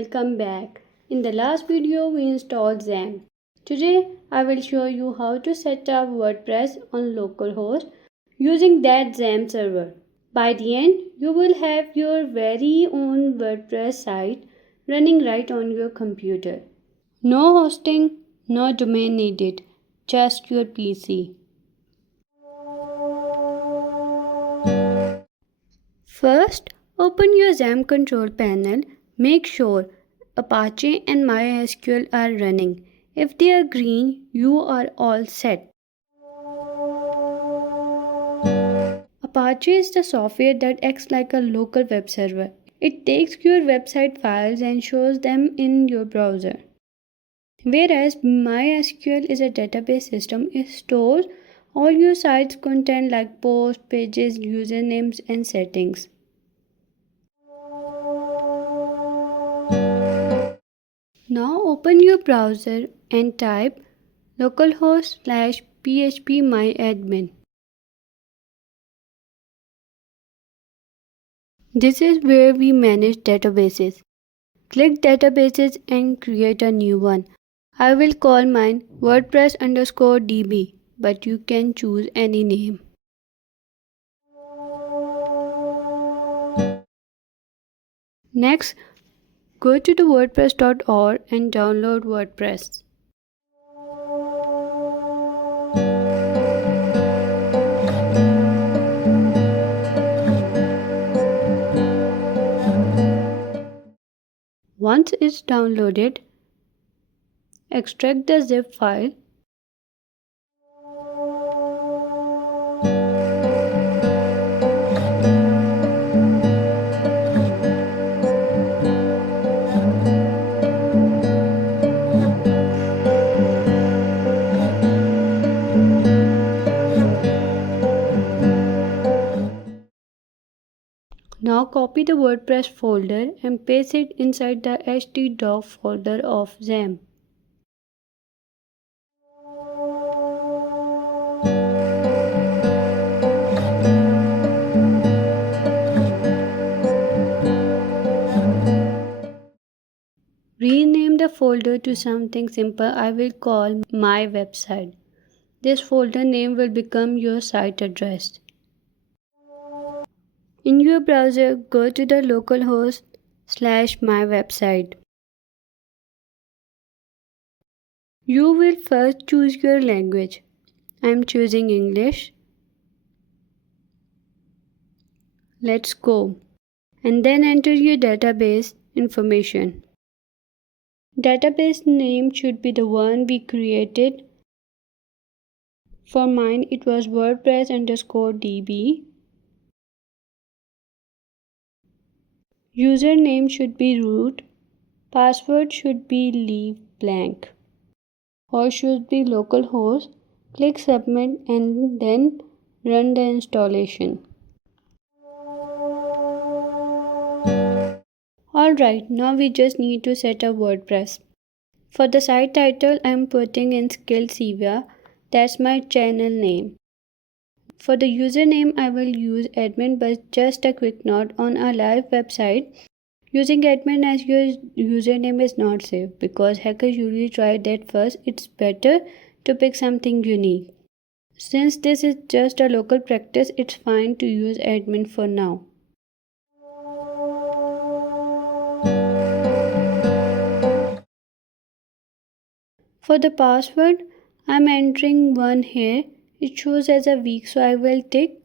welcome back. In the last video we installed XAMPP. Today I will show you how to set up WordPress on localhost using that XAMPP server. By the end you will have your very own WordPress site running right on your computer. No hosting, no domain needed, just your PC. First, open your XAMPP control panel. Make sure Apache and MySQL are running. If they are green, you are all set. Apache is the software that acts like a local web server. It takes your website files and shows them in your browser. Whereas MySQL is a database system, it stores all your site's content like posts, pages, usernames, and settings. Now open your browser and type localhost/phpMyAdmin. This is where we manage databases. Click databases and create a new one. I will call mine WordPress_DB, but you can choose any name. Next, go to the WordPress.org and download WordPress. Once it's downloaded, extract the zip file. Now copy the WordPress folder and paste it inside the htdocs folder of XAMPP. Rename the folder to something simple. I will call my website. This folder name will become your site address. In your browser, go to the localhost/mywebsite. You will first choose your language. I am choosing English. Let's go. And then enter your database information. Database name should be the one we created. For mine, it was WordPress_DB. Username should be root. Password should be leave blank. Or should be localhost. Click submit and then run the installation. Alright, now we just need to set up WordPress. For the site title, I am putting in Skillsiva. That's my channel name. For the username, I will use admin, but just a quick note, on a live website, using admin as your username is not safe because hackers usually try that first. It's better to pick something unique. Since this is just a local practice, it's fine to use admin for now. For the password, I am entering one here. It shows as a weak, so I will tick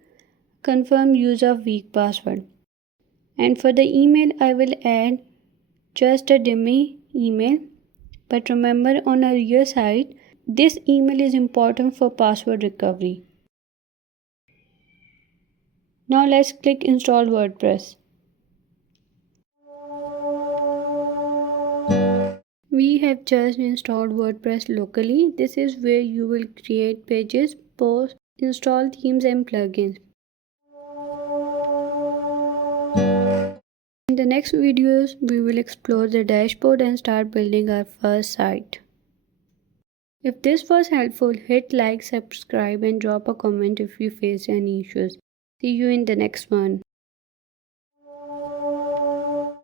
confirm use of weak password. And for the email, I will add just a dummy email. But remember, on a real site, this email is important for password recovery. Now let's click install WordPress. We have just installed WordPress locally. This is where you will create pages, posts, install themes and plugins. In the next videos, we will explore the dashboard and start building our first site. If this was helpful, hit like, subscribe and drop a comment if you face any issues. See you in the next one.